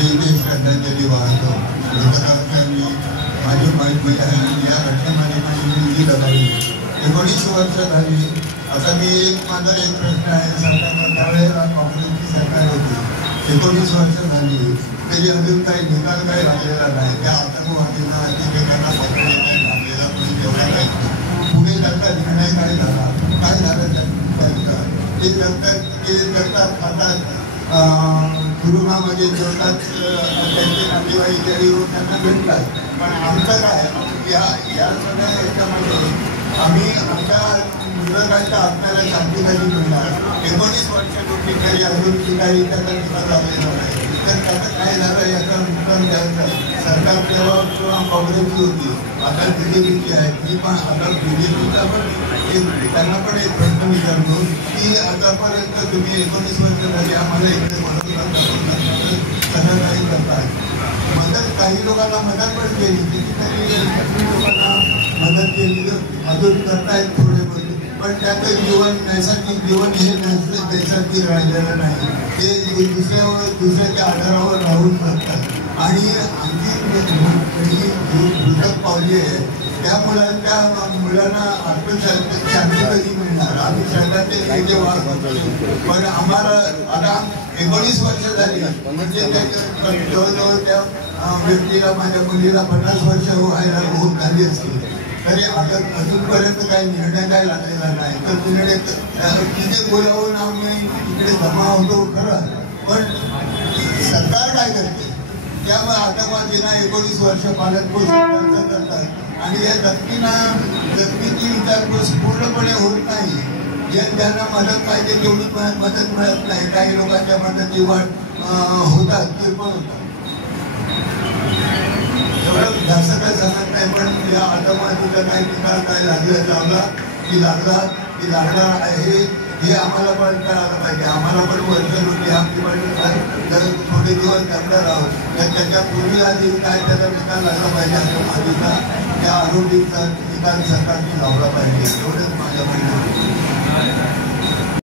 आणि इथे श्रद्धांजली वाहतो. मी माझी या घटनेमध्ये माझी मुलगी जगाली 19 वर्ष झाली. आता माझा एक प्रश्न आहे, सरकारला त्यावेळेला काँग्रेसची सरकार होती, 19 वर्ष झाली तरी अजून काही निकाल काही लागलेला नाही. त्या आतंकवादींना अतिरेकांना पकडलेला लागलेला पण तेवढा नाही. पुढे त्याचा निर्णय काय झाला ते करतात. आता तुरुंगामध्ये जेवतात, त्यांचे नातेवाईक त्यांना भेटतात. पण आमचं काय या सगळ्या याच्यामध्ये आम्ही आमच्या विरोधाच्या आत्म्याला शांतीसाठी मिळणार. 19 वर्ष पूर्वी तरी अजून काही त्याचा निकाल लागलेला नाही. तर त्याचं काय झालं याचं नुकसान द्यायचं. सरकार तेव्हा काँग्रेसची होती, आता BJPची आहे. मी पण आता BJPचा पण त्यांना पण एक प्रश्न विचारतो की आतापर्यंत तुम्ही 19 वर्ष झाली आम्हाला इकडे सगळं काही करतात. मदत काही लोकांना मदत पण केली, कितीतरी लोकांना मदत केली, अजून करतायत थोडे बहुत. पण त्याचं जीवन नैसर्गिक जीवन हे नैसर्गिक राहिलेलं नाही. ते दुसऱ्याच्या आधारावर राहून करतात. आणि आमची दुर्लभ पावली आहे. त्या मुलांना शांती कधी मिळणार. आम्ही शहराचे पण आम्हाला आता 19 वर्ष झाली म्हणजे जवळजवळ त्या व्यक्तीला माझ्या मुलीला 50 वर्ष व्हायला होत झाली असतील तरी आता अजूनपर्यंत काही निर्णय काय लागलेला नाही. तर निर्णय तिथे बोलावून आम्ही तिकडे जमा होतो खरं, पण सरकार काय करते. त्यामुळे आतंकवादींना 19 वर्ष पालनपोष करतात आणि या जखमीची विचारपूस पूर्णपणे होत नाही. ज्यांना मदत पाहिजे तेवढी मदत मिळत नाही. काही लोकांच्या मदती वाट होतात, किरकोळ होतात. एवढं जास्त काय सांगत नाही, पण या आतंकवादीचा काही निकाल काय लागला आहे हे आम्हाला पण कळायला पाहिजे. आम्हाला पण वर्षन होती, आमची पण जर थोडे दिवस करणार आहोत तर त्याच्यापूर्वी आधी काय त्याचा निकाल लागला पाहिजे. आतंकवादीचा त्या आरोपीचा निकाल सरकारने लावला पाहिजे. एवढंच माझ्या म्हणणं.